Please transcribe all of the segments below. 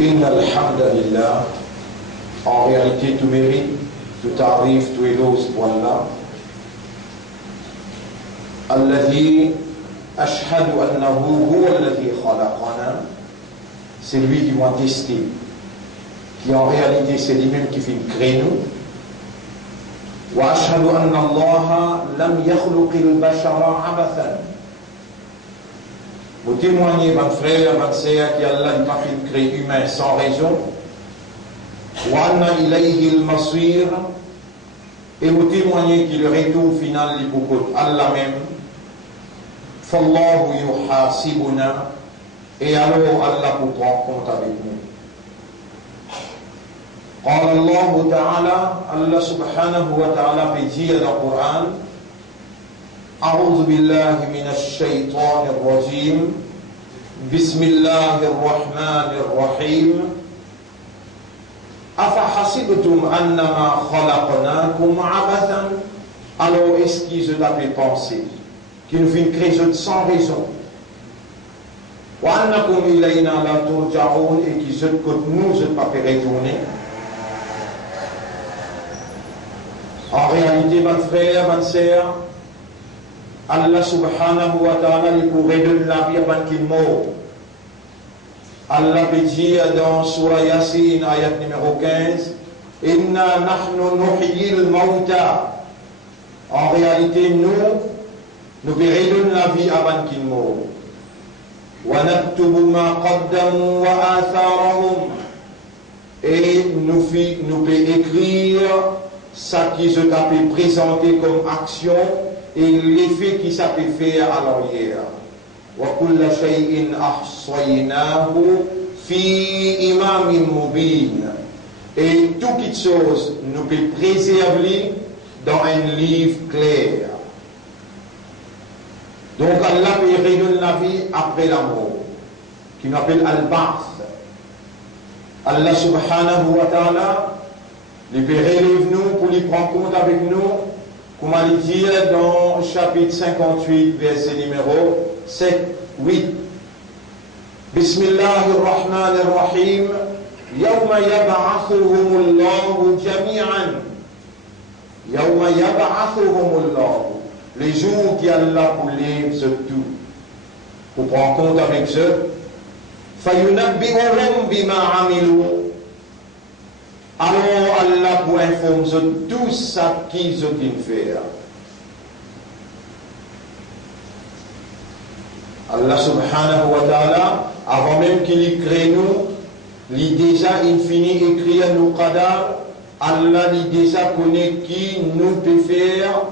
إن الحمد لله, en réalité tout mérite, tout arrive, tout éloge pour Allah. الذي أشهد أنه هو الذي خلقنا, c'est lui qui m'a testé, qui en réalité c'est lui-même qui fait créer nous. وأشهد أن الله لم يخلق البشر عبثا. Vous témoignez, votre frère, votre sœur, qu'Allah n'a pas fait créer humain sans raison. وأن إليه المصير, et vous témoignez que le retour final est pour Allah même. فالله يحاسبنا, et alors Allah vous prend compte avec nous. قال الله تعالى, Allah subhanahu wa ta'ala peut dire dans le Coran: أعوذ بالله من الشيطان الرجيم بسم الله الرحمن الرحيم أفحسبتم أنما خلقناكم عبثا. Alors est-ce qu'ils ont fait penser qu'ils nous font créer sans raison, وأنكم إلينا لا ترجعون, et qu'ils ont que nous ne pas fait retourner. En réalité, mon frère, ma sœur, Allah subhanahu wa ta'ala il pourrait donner la vie avant qu'il meure. Allah peut dire dans Surah Yasin, ayat numéro 15, Inna nahnu nuhyil mawta. En réalité, nous pouvons redonner la vie avant qu'il meure. Wa naktubu ma qaddamu wa atharahum. Et nous pouvons écrire ça qui se pu présenter comme action et l'effet qui ça peut faire à l'arrière. وَكُلَّ شَيْءٍ أَحْصَيْنَاهُ فِي إِمَامٍ مُبِينٍ. Et toute chose nous peut préserver dans un livre clair. Donc Allah peut redonner la vie après la mort, qui nous appelle Al-Ba'th. Allah subhanahu wa ta'ala il peut relever nous pour lui prendre compte avec nous, comme il dit dans chapitre 58, verset numéro 7-8. Bismillahirrahmanirrahim. Yawma yab'athuhumullahu jami'an. Yawma yab'athuhumullahu. Les jours qui Allah pour lève ce tout, pour prendre compte avec eux. Fayunabbi'uhum bima amilu. Alors Allah pour informer tout ça qu'ils ont fait. Allah subhanahu wa ta'ala, avant même qu'il crée nous, il déjà infini écrit à nos qadar. Allah il déjà connaît qui nous peut faire,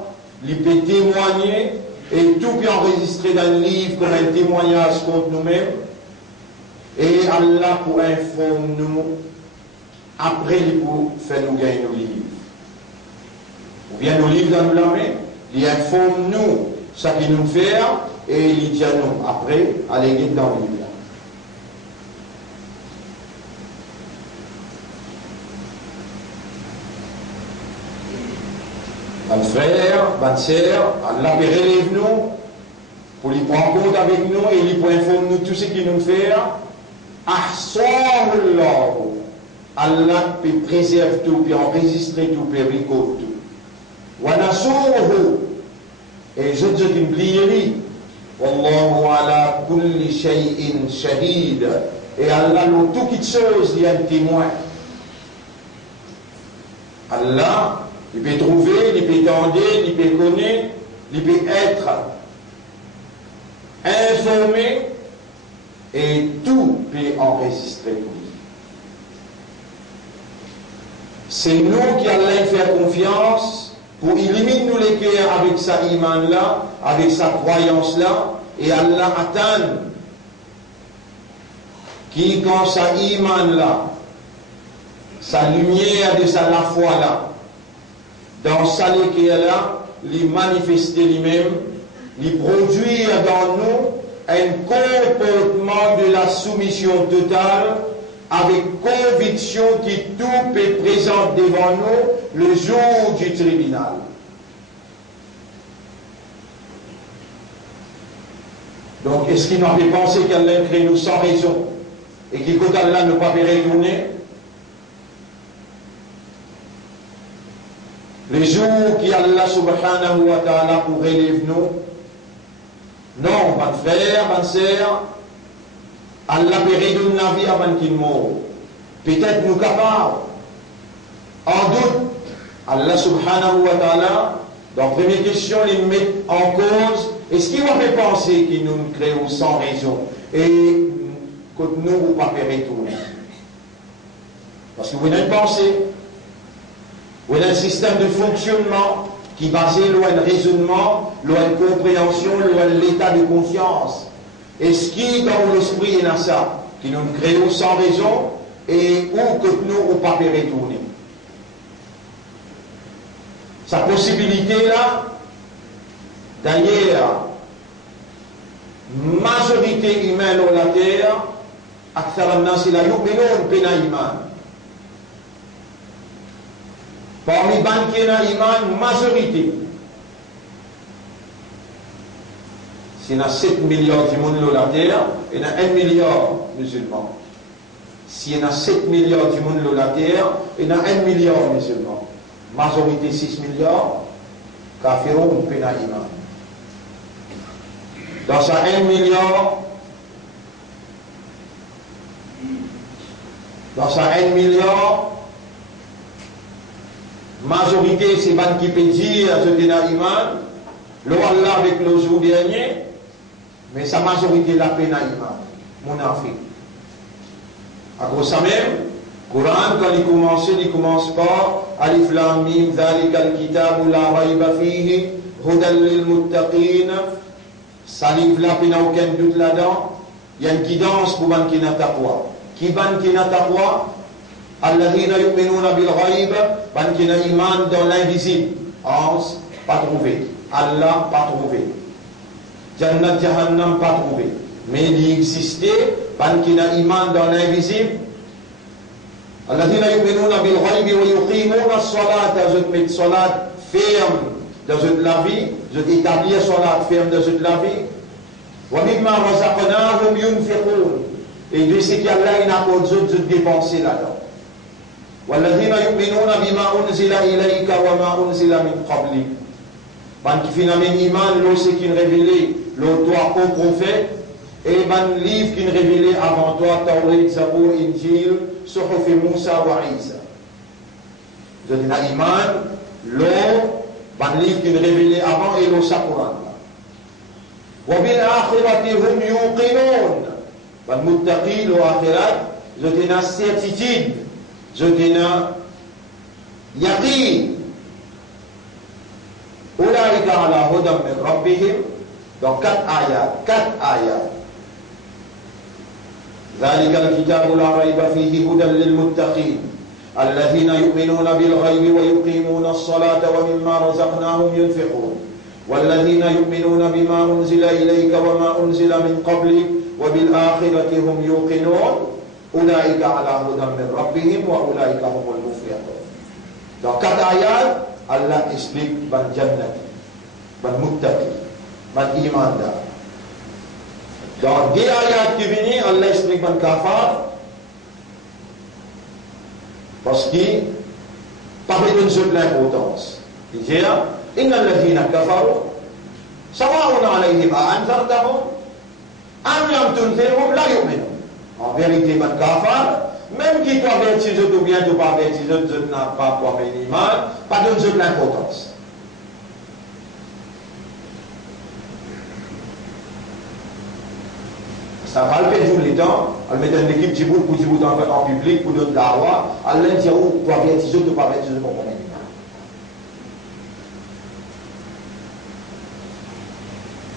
il peut témoigner, et tout peut enregistrer dans le livre comme un témoignage contre nous-mêmes. Et Allah pour informer nous. Après, il faut faire nous gagner nos livres. Ou bien nos livres dans nos mains, il informe nous ce qu'il nous fait et il dit à nous après, allez guider dans le livre. Mon frère, ma soeur, Allah relève nous pour lui prendre compte avec nous et il faut informer nous tout ce qu'il nous fait. Ahsahullah. Allah peut préserver tout, peut enregistrer tout, peut récolter tout. Wanasuruhu. Et je dis qu'il m'oublie. Wallahu ala kulli shay'in shahid. Et Allah, dans toute chose, il y a un témoin. Allah, il peut trouver, il peut tendre, il peut connaître, il peut être informé, et tout peut enregistrer tout. C'est nous qui allons faire confiance pour éliminer nous les cœurs avec sa iman là, avec sa croyance là, et Allah attend qui quand sa iman là, sa lumière de sa la foi là, dans sa l'équerre là, lui manifester lui-même, lui produire dans nous un comportement de la soumission totale, avec conviction qui tout peut présenter devant nous le jour du tribunal. Donc, est-ce qu'il n'en fait penser qu'Allah crée nous sans raison? et qui côté Allah ne pas retourner. Les jours qui Allah subhanahu wa ta'ala pour relève nous, non, pas de frère, pas de sœur, Allah peut redonner la vie avant qu'il meure. Peut-être nous capables. En doute, Allah subhanahu wa ta'ala, dans la première question, il met en cause, est-ce qu'il va penser qu'il nous créons sans raison et que nous ne pouvons pas retourner? Parce que vous avez une pensée. Ou un système de fonctionnement qui est basé sur un raisonnement, sur une compréhension, sur l'état de conscience. Et ce qui, dans l'esprit, est ça, qui nous créons sans raison et où que nous ne pas retourner. Sa possibilité là, d'ailleurs, majorité humaine sur la terre, أكثر الناس لا يؤمنون بنا إيمان. Parmi Bankina Iman, majorité. S'il y a 7 milliards du monde sur la terre, il y a 1 milliard musulmans. S'il y a 7 milliards du monde sur la terre, il y a 1 milliard musulmans. Majorité 6 milliards, kafirun ou pena iman. Dans ce 1 milliard, majorité, c'est ban qui peut dire je dis dans iman, le Allah avec le jour dernier, mais sa majorité la peine à iman, mon Afrique. À cause ça même, Coran, quand il commence par Alif Lam Mim, Dhalika al-Kitabu la rayba fihi, Hudan lil muttaqin, ça livre là, il n'y a aucun doute là-dedans. Il y a une guidance pour ban qui n'a taqwa. Qui ban qui n'a taqwa? Alladhina yu'minuna bil ghaib, ban qui n'a iman dans l'invisible. Hans, pas trouvé. Allah, pas trouvé. Jannat Jahannam, pas trouvé. Mais il existait, ban qui n'a iman dans l'invisible. Alladhina yu'minuna bil ghaib wa yuqimuna as-salata, je mets salat ferme dans la vie, je établis salat ferme dans la vie. Wa mimma razaqnahum yunfiqun. Et de ce qu'Allah il n'a pas de dépenser là-dedans. وَالَّذِينَ يُؤْمِنُونَ بِمَا أُنزِلَ إِلَيْكَ وَمَا أُنزِلَ مِنْ قَبْلِكَ. Ban qui finalement iman, l'eau c'est qui révélé, l'eau toi au prophète, et ban livre qui révélé avant toi, Tawrid, Zabour, Injil, Suhuf Moussa wa Isa. Je dis na iman, l'eau, ban livre qui révélé avant et l'eau sa Coran. وَبِالْآخِرَةِ هُمْ يُوقِنُونَ. Ban muttaqi, l'eau akhirat, je dis na certitude. Je dis yaqin. Ulaika ala hudam min rabbihim. Dans 4 ayats. ذلك الكتاب لا ريب فيه هدى للمتقين الذين يؤمنون بالغيب ويقيمون الصلاة ومما رزقناهم ينفقون والذين يؤمنون بما أنزل إليك وما أنزل من قبلك وبالآخرة هم يوقنون أولئك على هدى من ربهم وأولئك هم المفلحون. Dans 4 ayats, Allah explique ban jannati, ban muttaqi, ban imanda. Dans 2 ayats qui viennent, Allah explique ban kafar, parce qu'il parle d'une seule importance. Il dit, Inna alladhina kafaru, sawa'un alayhim a'anzartahum, am lam tunzirhum la yu'minun. En vérité, ban kafar, même qui t'avertise ou bien tu pas avertise, je n'ai pas toi mes iman, pas d'une seule importance. Ça va le faire tout le temps, elle met une équipe Djibout pour Djibout en public, pour d'autres dawa, elle dit où tu avertise ou tu pas avertise pour mon iman.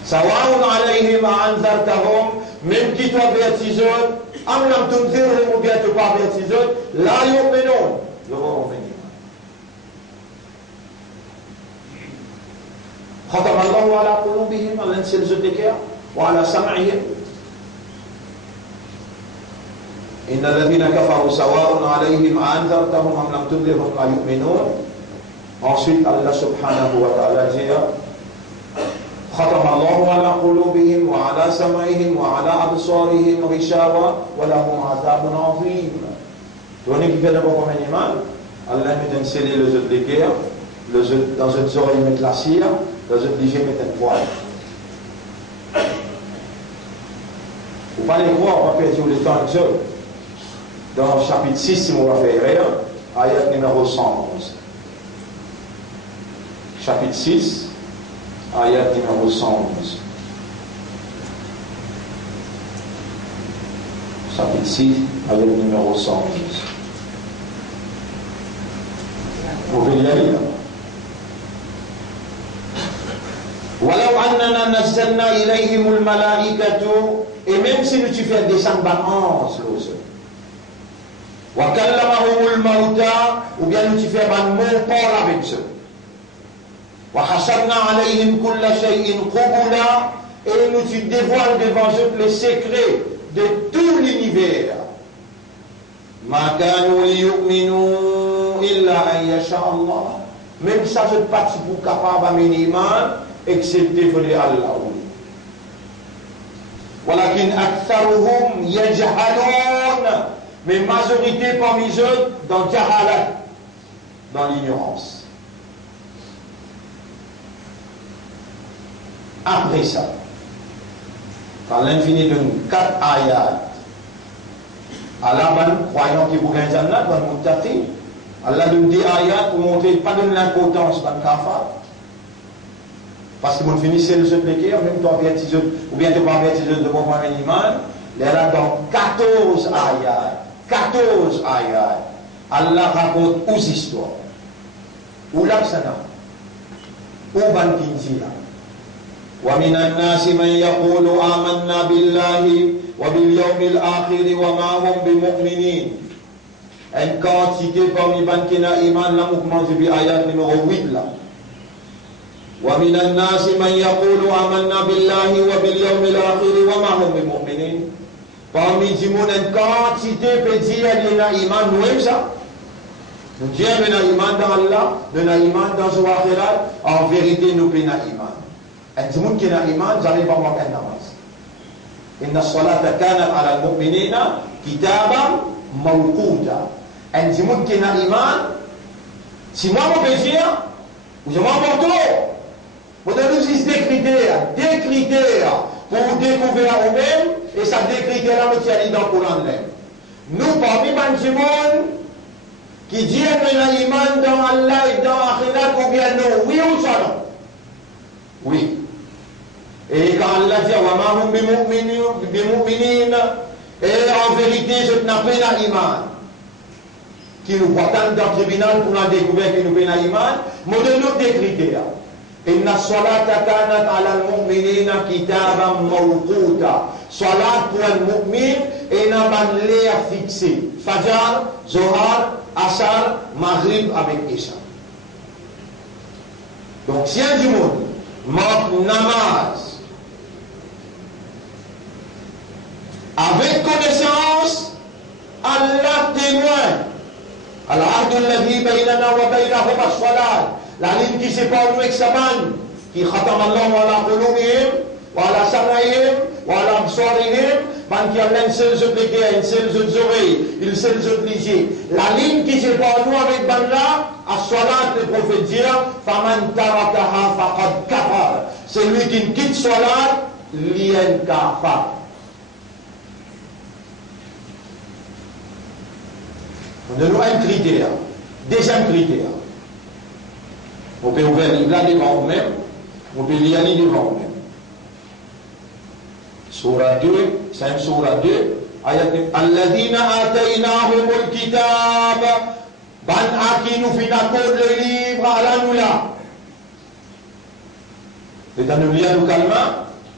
Sawa'un alayhim a'anzartahum, même qui t'avertise, am lam tunzirhum ou bien tu pas avertise, la yu'minun, le vont venir. Khatama Allahu ala qulubihim, Allah s'est jeté wa ala sam'ihim. إن الذين كفروا سواء عليهم أنذرتهم أم لم تنذرهم لا يؤمنون. Ensuite Allah subhanahu wa ta'ala dit ختم الله على قلوبهم وعلى سمعهم وعلى أبصارهم غشاوة ولهم عذاب عظيم. Donc, qui fait d'abord comme un imam, Allah met un scellé les autres de guerre, dans une oreille met la cire, dans une ligée met un poil. Vous ne pouvez croire, on va faire le temps avec ça. Dans le chapitre 6, si on va faire ayat numéro 111. Chapitre 6, ayat numéro 111. Chapitre 6, ayat numéro 111. Vous pouvez y aller là. ولو أننا نزلنا إليهم الملائكة, et même si nous tu fais descendre un ange, وكلمهم الموتى, ou bien nous tu fais un mot parle avec eux, وحشرنا عليهم كل شيء قبلا, et nous tu dévoiles devant eux les secrets de tout l'univers. ما كانوا ليؤمنوا إلا أن يشاء الله, même ça je ne pas pour capable à minimum excepté pour Allah. ولكن أكثرهم يجهلون, mais majorité parmi eux dans jahalat, dans l'ignorance. Après ça, quand l'infini donne 4 ayats à la bonne croyant qui vous gagne Jannat, bonne muttaqi, Allah donne des ayats pour montrer pas de l'importance dans le kafar. Parce que vous finissez le jeu de l'équerre, même toi ou bien tu vas avertir de bon un iman, il est là dans 14 ayats. 14 ayats. Allah raconte aux histoires. Ou l'aksana. Ou bankinjia. ومن الناس من يقول آمنا بالله وباليوم الآخر وما هم بمؤمنين. Une quantité parmi bankina iman, là, nous commençons depuis ayat numéro 8 là. ومن الناس من يقول آمنا بالله وباليوم الآخر وما هم بمؤمنين. Parmi du monde, une quantité peut dire qu'il y a iman, nous aimons ça. Nous disons qu'il y a iman dans Allah, nous avons iman dans le akhirat, en vérité nous avons iman. Et du monde qui a iman, j'arrive à voir qu'un namaz. Inna salata kanat ala al-mu'minina kitaban mawquta. Et du monde qui a iman, si moi je peux dire, ou je m'en porte, vous avez juste des critères pour découvrir vous-même, et ça des critères là, nous dans le Coran. Nous, parmi les gens qui disent que nous avons iman dans Allah et dans l'akhirat, ou bien non, oui ou ça non? Oui. Et quand Allah dit وَمَا هُمْ بِمُؤْمِنِينَ, et en vérité, je n'ai pas d'iman. Qui nous portent dans le tribunal pour nous découvrir que nous avons d'iman, mais de nous des critères. إِنَّ الصَّلَاةَ كَانَتْ عَلَى الْمُؤْمِنِينَ كِتَابًا مَوْقُوتًا. Salat pour un mu'min et n'a pas l'air fixé. Fajr, Zohar, Asar, Maghrib avec Isha. Donc si un du monde manque namaz avec connaissance, Allah témoigne. Al-ahdu alladhi baynana wa baynahum as-salat. La ligne qui sépare nous avec Saman, qui khatam Allah ala qulubihim, wa ala sam'ihim, wa ala absarihim, man qui a une seule zone de guerre, une seule zone d'oreille, une seule zone de la ligne qui sépare nous avec Banla, as-salat, le prophète dit, faman tarakaha faqad kafar. Celui qui ne quitte salat, lien kafar. On donne un critère. Deuxième critère. On peut ouvrir le livre devant vous-même. On peut lire devant vous-même. Surah 2, c'est une Surah 2. Alladhina ataynahumul kitab. Ban aki nous fin accorde le livre à la nous là. Et dans nous lire nous calmement.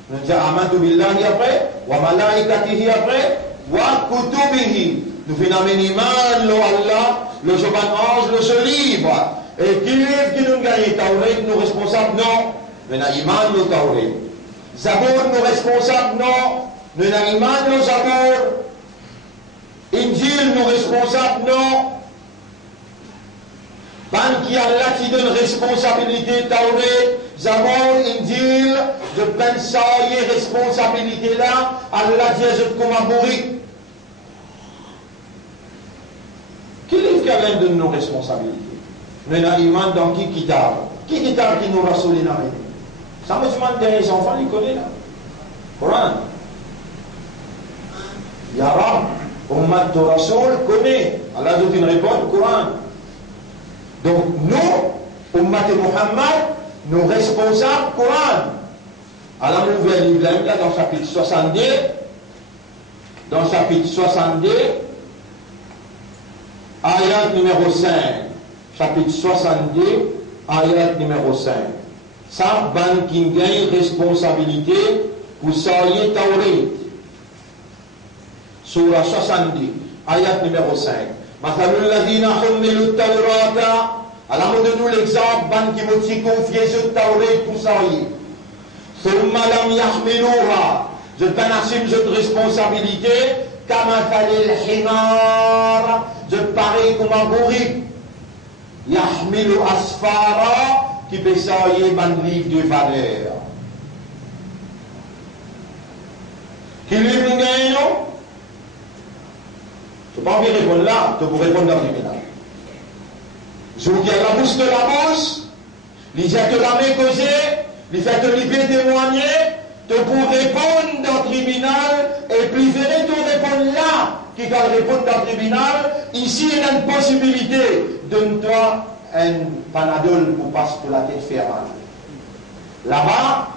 Nous disons amantu billahi après. Wa malaikatihi après. Wa kutubihi. Nous finissons iman, le Allah, le Joban Ange, le ce livre. Et qui livre qui nous gagne Tauret, nous responsables, non. Nous avons iman, le Tauret. Zabour, nous responsables, non. Nous avons iman, le Zabour. Injil, nous responsables, non. Ban qui Allah qui donne responsabilité Tauret, Zabour, Injil, je prends ça et responsabilité là, Allah dit je te commemore. Qui est qui a de nos responsabilités? Nous avons iman dans qui kitab? Qui kitab qui nous rasoule dans la ça me demande des enfants, ils connaissent là. Coran. Ya Rab, Ummat de Rasoul connaît. Allah doit une réponse, Coran. Donc nous, Ummat de Muhammad, nous responsables Coran. Allah nous ouvre le livre là dans le chapitre 62. Dans le chapitre 62, ayat numéro 5. Chapitre 62, ayat numéro 5. Ça, ban qui gagne responsabilité pour saluer Taurit. Surah 70, ayat numéro 5. Mathalul ladina hummilu Taurata. Alors, donne-nous l'exemple, ban qui m'a confié sur Taurit pour saluer. Thumma lam yahmiluha. Je t'assume cette responsabilité. Kamathalil himar. Je parie comme un bourrique. Yahmilu asfara. Qui peut saluer un livre de valeur. Qui livre nous gagne, non? Je ne peux pas envie répondre là, tu peux répondre dans le tribunal. Je vous dis à la bouche de la bouche, les jette la main causée, les fait te libérer témoigner, tu peux répondre dans le tribunal, et puis venez te répondre là, qui va répondre dans le tribunal. Ici, il y a une possibilité, donne-toi un panadol pour passer pour la tête faire mal. Là-bas,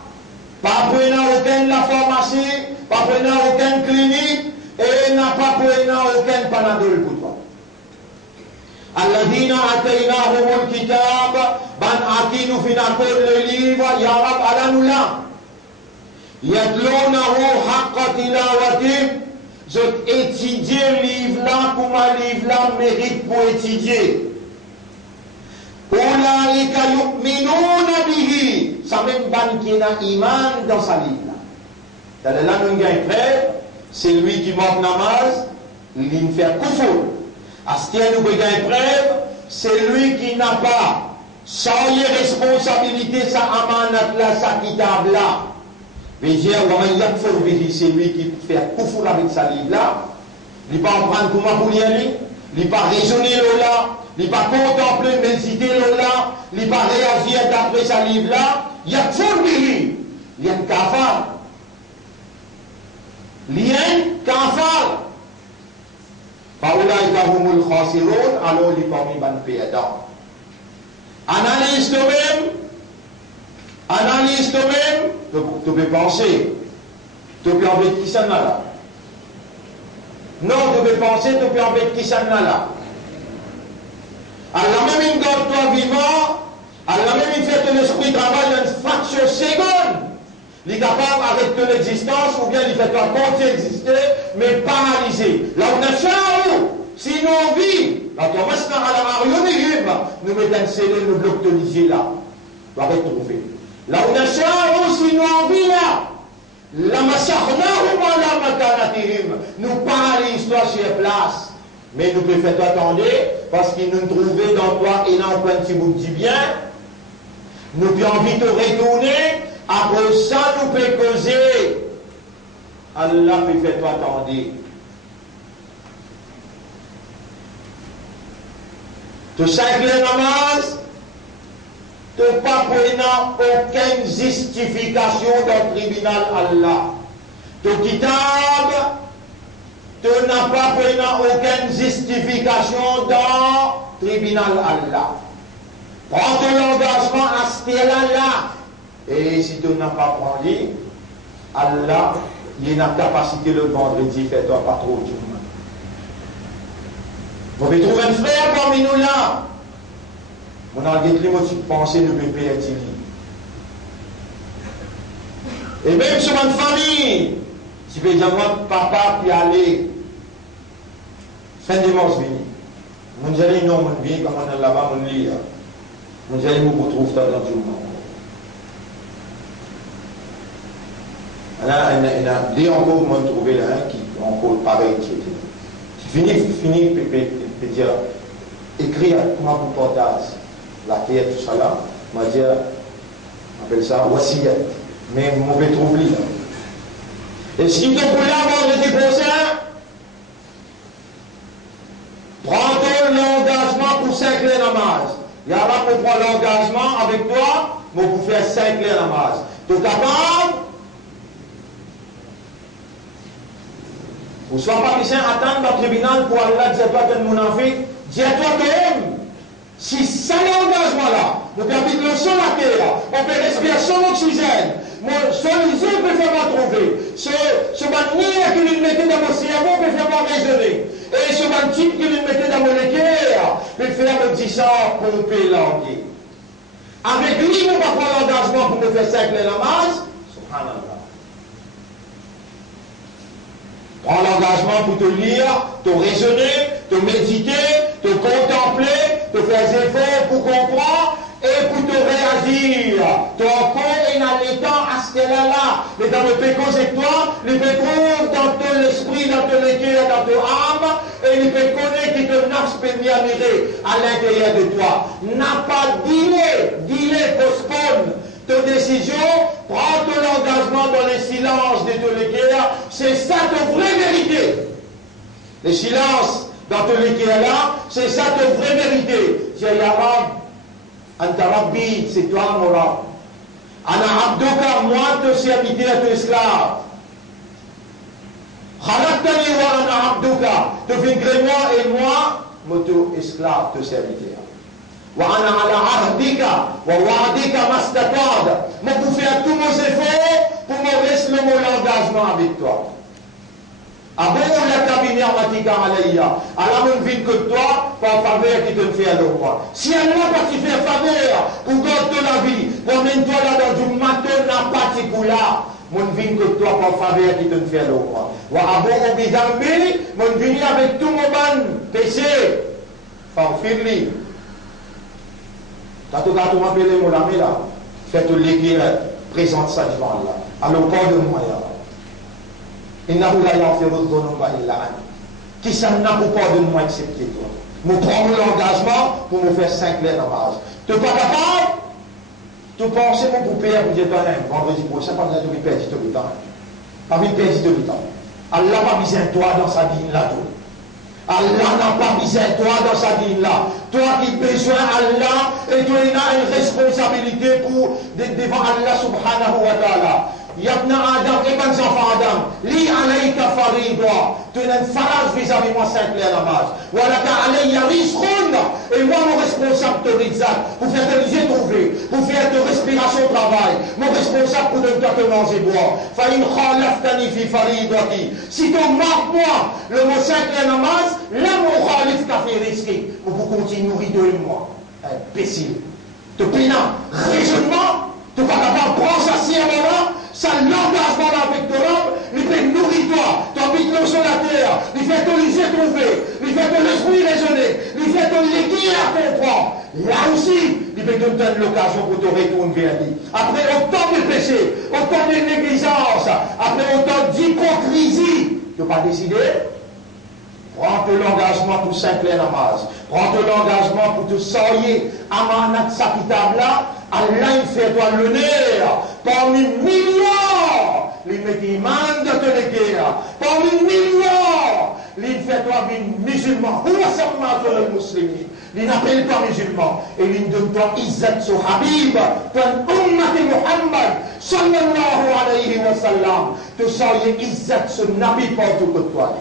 pas prendre aucune la pharmacie, pas prendre aucune clinique, et n'a pas prendre aucun panadol pour toi. Alladina ataynahumul kitab, ban akinu finakol le livre, ya Rab alanula. Yatlounahu haqqa tilawatim, je étudie le livre là, comme un livre là mérite pour étudier. Ulaika yu'minuna bihi. Ça même ban qui n'a iman dans sa livre là. Dans la langue frère, c'est lui qui manque namaz, il fait kufur. Astien nous gagne preuve, c'est lui qui n'a pas sans responsabilité sa amanat là, sa kitab là. Mais dire c'est lui qui fait kufur avec sa livre là. Il ne peut pas en prendre comment pour y aller, il ne peut pas raisonner là. Il ne peut pas contempler, méditer là, il ne peut pas réagir d'après sa livre là, il y a tout lui, il y a un kafar. Il y a un kafar. Faulaika humul khasirun, alors il parmi ban perdant. Analyse toi-même, tu peux penser, tu peux embêter qui ça là. Non, tu peux penser, tu peux embêter qui ça là. Allah même une garde-toi vivant, Allah même une fait ton esprit travaille une fraction seconde. Il est capable avec ton existence, ou bien il fait toi continuer d'exister, mais paralysé. Là on a changé, sinon on vit. Là on reste à la marionnette, nous mettons un scellé, nous bloquons de là. On va retrouver. Là on a changé, sinon on vit là. La massachnahum ala makanatihim. Nous paralyse toi sur place. Mais nous pouvons faire attendre, parce qu'il nous trouvait dans toi et dans plein de petits bouts de bien. Nous pouvons envie de retourner, après ça nous pouvons causer. Allah peut faire attendre. Tu sais que les namaz, tu n'as pas aucune justification dans le tribunal Allah. Tu kitab, tu n'as pas aucune justification dans le tribunal Allah. Prends ton engagement à ce là. Et si tu n'as pas pris, Allah, il a la capacité le vendredi, fais-toi pas trop de monde. Vous pouvez trouver un frère parmi nous là. On a dit que tu pensais le bébé est il. Et même sur une famille, tu peux dire moi, papa, puis aller. Fin de dimanche, vini. Mon jali, non, mon bien, comme on est là-bas, mon lit. Mon jali, vous retrouve dans le jour. Il y a des encore, moi, trouvé là, qui ont encore pareil, qui fini, peut dire, écrire comment vous portez la terre, tout ça là, on va dire, on appelle ça wasiyat. Mais mauvais trouble. Et ce qui te voulait vendredi prochain, prends l'engagement pour 5 clés namaz. Il y a là pour prendre l'engagement avec toi, mais pour faire 5 clés namaz. Tu es capable? Ou soit pas besoin attendre le tribunal pour aller dire toi tu es mon enfant, dis-toi toi-même. Si ça l'engagement là, nous habitons le sol à terre, on peut respirer sans oxygène, son yeux peut faire trouver, ce manière qu'il nous mettait dans mon cerveau peut faire raisonner, et ce type qu'il nous mettait dans mon équerre peut faire me dire ça pomper l'anguille. Avec lui, nous va prendre l'engagement pour nous faire 5 les namaz, subhanallah. Prends l'engagement pour te lire, te raisonner, te méditer, te contempler, te faire des efforts pour comprendre et pour te réagir. Ton corps est dans l'état à ce qu'elle-là. Mais dans le péché c'est toi, il peut trouver dans ton esprit, dans ton équerre, dans ton âme, et il peut connaître que ton nafs peut bien mirer à l'intérieur de toi. N'a pas dilé, postpone. Ta décision, prends ton engagement dans le silence de ton équerre, c'est ça ta vraie vérité. Le silence dans ton équerre là, c'est ça ta vraie vérité. J'ai Yarab, Anta Rabbi, c'est toi mon Rab. Ana Abdouka, moi te serviteur, ton esclave. Khalaqtani wa ana Abdouka, te vaincrai moi et moi, mon esclave, te serviteur. وأنا على عهدك ووعدك ما استطعت. Moi pour faire tous mes efforts pour me rester mon engagement avec toi. Abou la kabine amatika alayya. Alors on vient que toi par faveur qui te fait à moi. Si elle n'a pas fait faveur pour garder la vie, promène-toi là dans du matin n'a pas là. Mon vin que toi par faveur qui te fait à moi. Wa abou bidambi, mon vin avec tout mon ban péché. Farfirli. Quand tu m'appelles mon ami là, fais-te l'équerre, présente ça devant là. Alors, pardonne-moi, il n'a pas fait autre chose, qui ça n'a pas pardonne-moi excepté toi. Nous prenons l'engagement pour nous faire 5 lettres en base. Tu n'es pas capable? Tu penses mon pour payer pour dire toi-même, vendredi prochain, pas besoin de perdre tout le temps. Pas besoin de perdre tout le temps. Allah n'a pas besoin de toi dans sa vie là-dedans. Allah n'a pas mis un toi dans sa vie là. Toi qui besoin Allah et tu as une responsabilité pour devant Allah subhanahu wa ta'ala. Yabna Adam, et ben enfants Adam, li alayka farida. Tu as une phrase vis-à-vis moi 5 la namaz. Walaka alayya rizqun. Et moi mon responsable de rizaq, pour faire tes yeux trouver, pour faire tes respirations au travail. Mon responsable pour donner te manger boire. Fa in khalaftani fi faridati. Si tu marques moi le mot 5 la namaz, là mon khalif t'a fait risquer. Pour continuer de moi. Imbécile. Te pénal. Raisonnement. Tu n'es pas capable de prendre ça si à là. Ça l'engagement avec ton homme, il fait nourrir-toi, tu habites le sol à terre, il fait ton lycée trouver, il fait ton esprit raisonner, il fait ton l'équilibre à comprendre. Là aussi, il peut te donner l'occasion pour te retourner vers lui. Après autant de péchés, autant de négligence, après autant d'hypocrisie, tu n'as pas décidé? Prends l'engagement pour 5 namaz. Prends l'engagement pour te soigner. Amanat sakitab là. Allah il fait toi l'honneur. Parmi millions, il met iman de te guerre. Parmi millions, il fait toi musulman. Où est-ce que tu es musulman? Il n'appelle pas musulman. Et il donne toi izzat sur Habib. Ton ummat Muhammad. Sallallahu alayhi wa sallam. Tu soigner izzat sur Nabi partout que toi.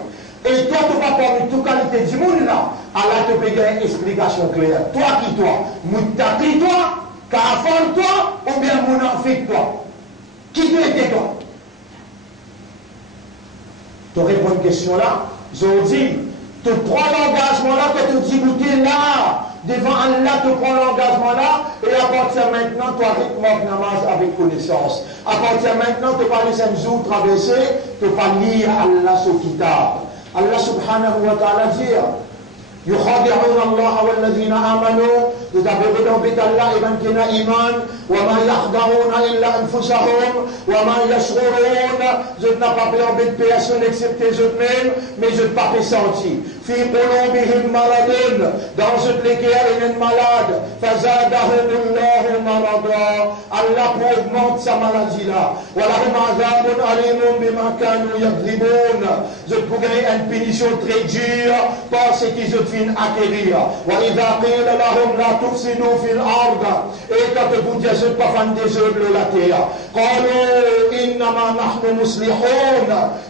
Et toi, tu vas parmi toute qualité du monde là, Allah te peut donner une explication claire. Toi qui toi, Moutaki toi, Kafan toi, ou bien Mounafik toi. Qui tu étais toi? Tu réponds à une question là, je dis, tu prends l'engagement là, que tu dis goûter là, devant Allah, tu prends l'engagement là, et à partir de maintenant, tu arrêtes mon namaz avec connaissance. À partir de maintenant, tu vas laisser un jour traverser, tu vas lire Allah sur kitab. Allah subhanahu wa ta'ala dit يخادعون الله والذين آمنوا avez redempé Allah et ben kena iman, wa ma yakhda'una illa anfusahum, wa ma yash'urun, je n'ai pas peur de personne excepté eux-mêmes, mais je n'ai pas senti. Fi qulubihim maradun, dans ce lesquels il est malade, fazadahumullahu marada, Allah augmente sa maladie là. Wa lahum azabun alimun bima kanu yakdhibun, je pourrais une punition très dure parce qu'ils ont fait acquérir. Wa idha qila lahum la tufsidu fil ard, et quand vous dites je ne pas faire des œuvres la terre, qalu innama nahnu muslihun,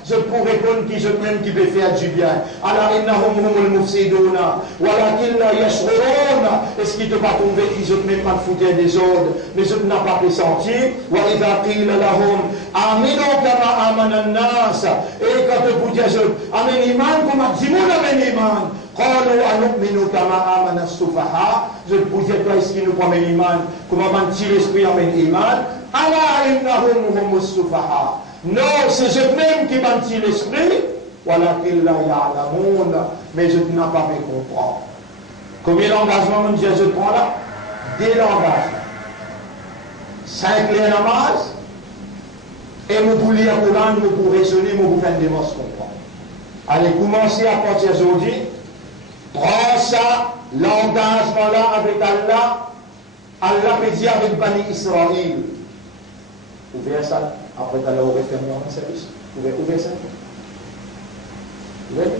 je pourrais répondre qui je même qui veut faire du bien. Alors innahum humul mufsiduna walakin la yash'urun, est-ce qu'il ne pas trouvé qu'ils ont même pas foutu des ordres, mais je n'ai pas pressenti. Wa idha qila lahum aminu kama amana an-nas, et quand vous dites je amen iman comme dimoun amen iman, qalu anu'minu kama amana as-sufaha, je vous dis toi est-ce qu'il nous prend iman comment mentir l'esprit amen iman, ala innahum humus sufaha, non c'est eux-mêmes qui mentent l'esprit, walakin la ya'lamun, mais je n'ai pas pu comprendre. Combien d'engagement mon Dieu je prends là? Dès l'engagement 5 les namaz, et vous pouvez lire le Coran, vous pouvez raisonner, vous pouvez faire des mots comprendre. Allez, commencez à partir d'aujourd'hui, prends ça, l'engagement là avec Allah, Allah peut dire avec Bani Israël. Ouvrez ça, après Allah aurait fermé en service. Ouvrez ça. Ouvrez,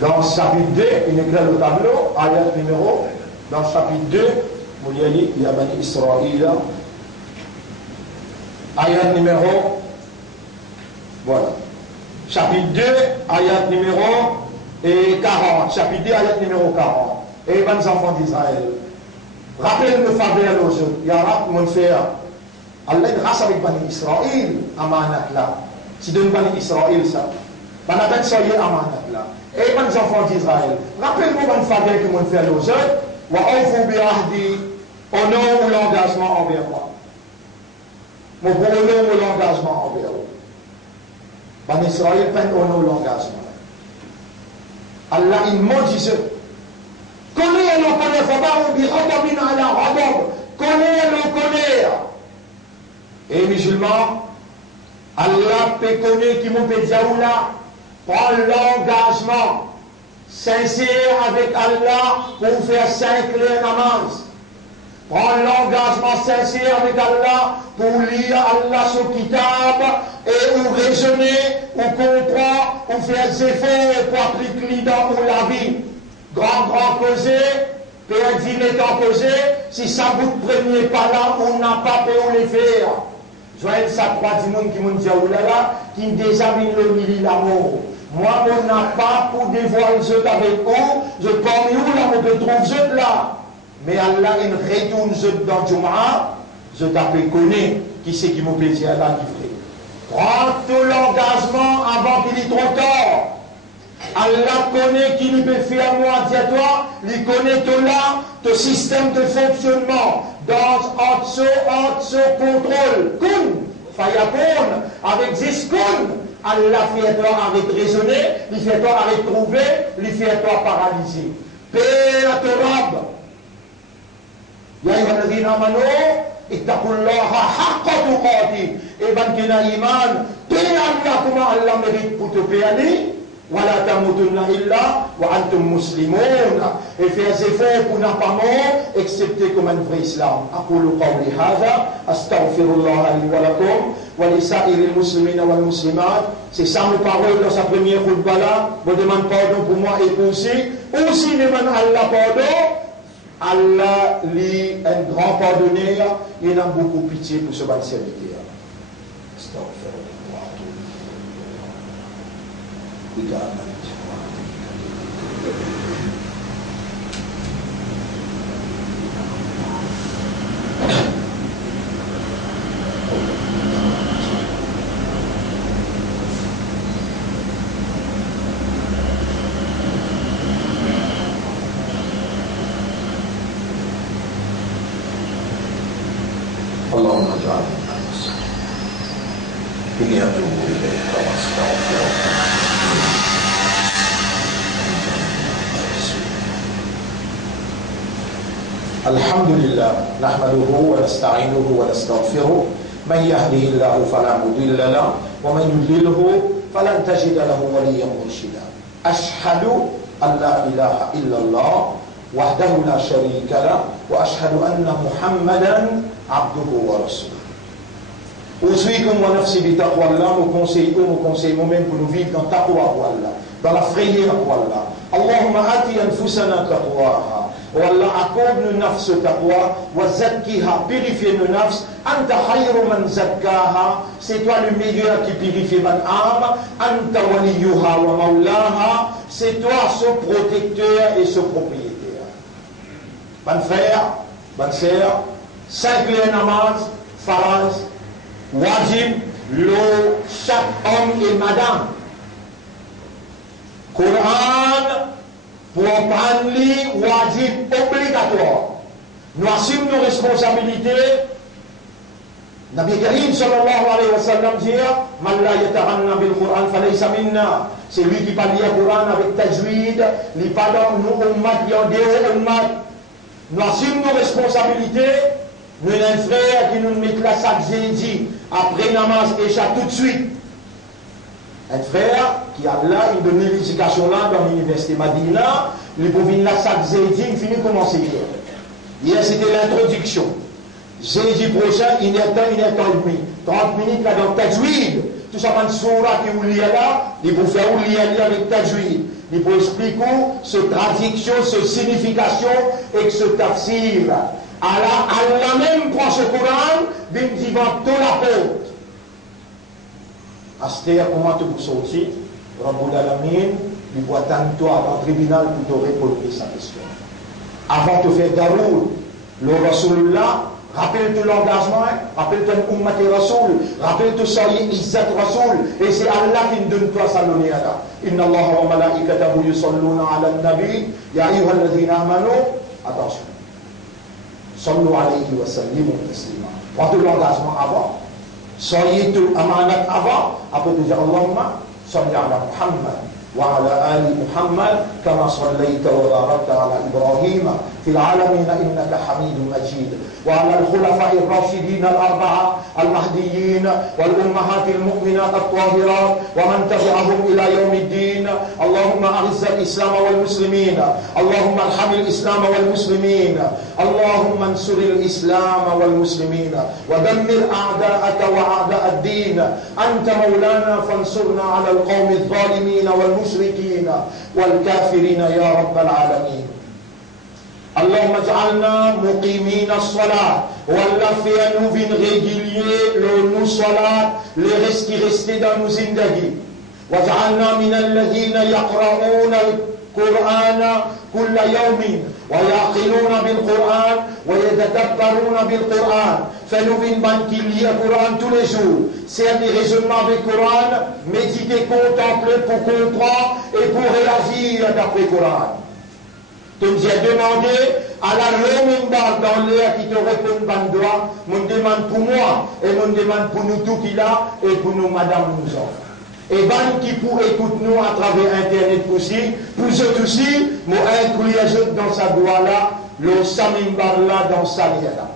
dans le chapitre 2, il écrit le tableau, ayat numéro, dans le chapitre 2, vous voyez, il y a Bani Israël, ayat numéro, voilà. Chapitre 2, ayat numéro 40. Chapitre 2, ayat numéro 40. Et les enfants d'Israël. Rappelez-le faveur aux autres. Il y a un mon frère. Allah grâce avec Bani Israël, amanat là. Si donne Bani Israël ça. Banaben soyez amanat là. Et les enfants d'Israël. Rappelez-moi mon faveur que mon frère aux autres. Wa awfu bi ahdi. Honore l'engagement envers moi. Mon bon honneur l'engagement envers vous. Bani Israël peine honore l'engagement. Allah il maudit eux. Connaît l'on connaît, faut pas oublier, redamine à la radom. Connaît l'on connaît. Et musulmans, Allah peut connaître qui m'ont fait là, prend l'engagement sincère avec Allah pour faire 5 les namaz. Prends l'engagement sincère avec Allah pour lire Allah son kitab et ou raisonner, ou comprendre, ou faire des efforts pour appliquer dans la vie. Grand causé, perdu l'étant causé, si ça vous premier pas là, on n'a pas pu les faire. Joël, ça croit du monde qui m'ont dit, oh là là, qui déshabille le milieu l'amour. Moi, on n'a pas pour dévoiler les autres avec eux, je comme où là, on peut trouver les autres là. Mais Allah, il retourne les autres dans Jum'a, je t'appelle connaître qui c'est qui m'a plaisir à Allah qui fait. Prends tout l'engagement avant qu'il y trop tard. Allah connaît qui lui peut faire moi, dis-toi, il connaît tout là, ton système de fonctionnement, dans ce contrôle, kun, fayakun, avec 10 kun, Allah fait toi avec raisonner, il fait toi avec trouver, il fait toi paralyser. Paix à ton rab. Ya ayyuhalladhina amanu, ittaqullaha haqqa tuqatih. Et ben qui n'a iman, paix Allah comment Allah mérite pour te payer. ولا تموتن إلا وأنتم مسلمون et faire des efforts pour ne pas mourir excepté comme un vrai islam. أقول قولي هذا أستغفر الله لي ولكم ولسائر المسلمين والمسلمات. C'est ça mes paroles dans sa première khutbah là. Je demande pardon pour moi et pour aussi demande Allah pardon. Allah lui un grand pardonneur, il a beaucoup pitié pour ce bon serviteur. Astaghfirullah. اللهم اجعلنا إني أتوب إليك وأستغفرك. الحمد لله نحمده ونستعينه ونستغفره من يهده الله فلا مضل له ومن يضلله فلن تجد له وليا مرشدا أشهد أن لا إله إلا الله وحده لا شريك له وأشهد أن محمدا عبده ورسوله. أوصيكم ونفسي بتقوى الله. Nous conseillons nous-mêmes pour nous vivre dans taqwa pour Allah, dans la frayeur pour Allah. Allahumma ati anfusana taqwaha. Oh Allah, accorde-nous nafs taqwa wa zakkiha, purifie nos nafs. Anta khayru man zakkaha, c'est toi le meilleur qui purifie mon âme. Anta waliyuha wa maulaha, c'est toi son protecteur et son propriétaire. Bonne frère, bonne sœur, 5 clés namaz, faraz, wajib, l'eau, chaque homme et madame. Coran, pour prendre li, wajib, obligatoire. Nous assumons nos responsabilités. Nabi Karim sallallahu alayhi wa sallam dit Man la yataranna bil Quran falaysa minna. C'est lui qui parle le Coran avec tajwid, li parle nous ummat, li en deux ummat. Nous assumons nos responsabilités. Nous avons un frère qui nous met la sac jeudi après namaz et chat tout de suite. Un frère qui a là, il donne l'éducation là dans l'université Madina, il peut venir là chaque jeudi, il finit commencer hier. Hier c'était l'introduction. Jeudi prochain, il y a temps, il y a temps et demi. 30 minutes là dans Tajwid. Tout ça, dans Soura qui vous lit là, il peut faire ou lire avec Tajwid. Il peut expliquer ce traduction, ce signification et ce tafsir. Allah même prend ce Coran, il dit tout la porte. Astéa, comment tu peux sortir? Rabbul Alamin, il voit toi dans le tribunal pour te répondre à sa question. Avant de faire Daroul, le Rasulullah, rappelle-toi l'engagement, rappelle-toi l'Ummat et Rasoul, rappelle-toi Sayyid Izzat Rasoul, et c'est Allah qui donne toi sa lumière. Inna Allah wa malaikatahu yusalluna ala nabi, ya ayyuha alladhina amanu, attention. Sallu alayhi wa sallimu taslima. Prends tout l'engagement avant. Soyez tout amanat avant. Après tu dis Allahumma salli ala Muhammad wa ala ali Muhammad kama sallaita wa barakta ala Ibrahim fil alamin innaka hamidun majid wa ala al-khulafa ar-rashidin al-arba'a al-mahdiyyin wal ummahat al-mu'minat at-tahirat wa man tabi'ahum ila yawm ad-din. Allahumma a'izz al-islam wal muslimin. Allahumma arham al-islam wal muslimin. اللهم انصر الإسلام والمسلمين ودمر أعداءك وأعداء الدين. أنت مولانا فانصرنا على القوم الظالمين والمشركين والكافرين يا رب العالمين. اللهم اجعلنا مقيمين الصلاة والله fais-nous vin régulier le nous salat les restes qui restaient dans nos zindagi. واجعلنا من الذين يقرؤون القرآن كل يوم ويعقلون بالقرآن ويتدبرون بالقرآن. Fais-nous une banque qui lit le Coran tous les jours. C'est des raisonnements avec le Coran, méditer, contempler pour comprendre et pour réagir d'après le Coran. Tu me as demandé à la remimbar dans l'air qui te répond ban droit, me demande pour moi et me demande pour nous tout qu'il a et pour nous madame nous offre. Et ban qui pour écouter nous à travers internet aussi, pour eux aussi, nous incluons dans sa doigt là, le samimbar là dans sa lien là.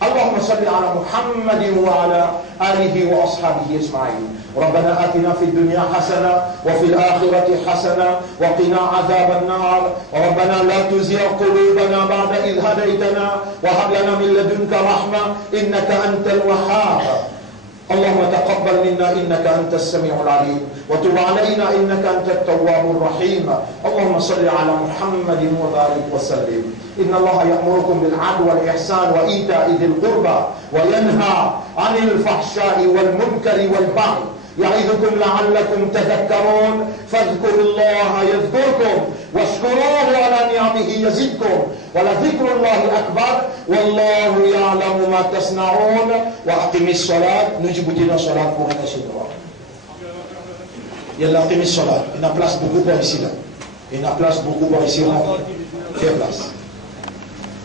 اللهم صل على محمد وعلى آله وأصحابه أجمعين. ربنا آتنا في الدنيا حسنة وفي الآخرة حسنة وقنا عذاب النار. ربنا لا تزغ قلوبنا بعد إذ هديتنا وهب لنا من لدنك رحمة إنك أنت الوهاب. اللهم تقبل منا إنك أنت السميع العليم وتب علينا إنك أنت التواب الرحيم. اللهم صل على محمد وبارك وسلم. إن الله يأمركم بالعدل والإحسان وإيتاء ذي القربى وينهى عن الفحشاء والمنكر والبغي يعظكم لعلكم تذكرون. فاذكروا الله يذكركم واشكروه على نعمه يزدكم ولذكر الله أكبر والله يعلم ما تصنعون. وأقم الصلاة. نجيب دينا الصلاة pour un chinois. Il y a أقم الصلاة. Il y a place beaucoup pour ici là. Il y a place beaucoup pour ici là. Fais place.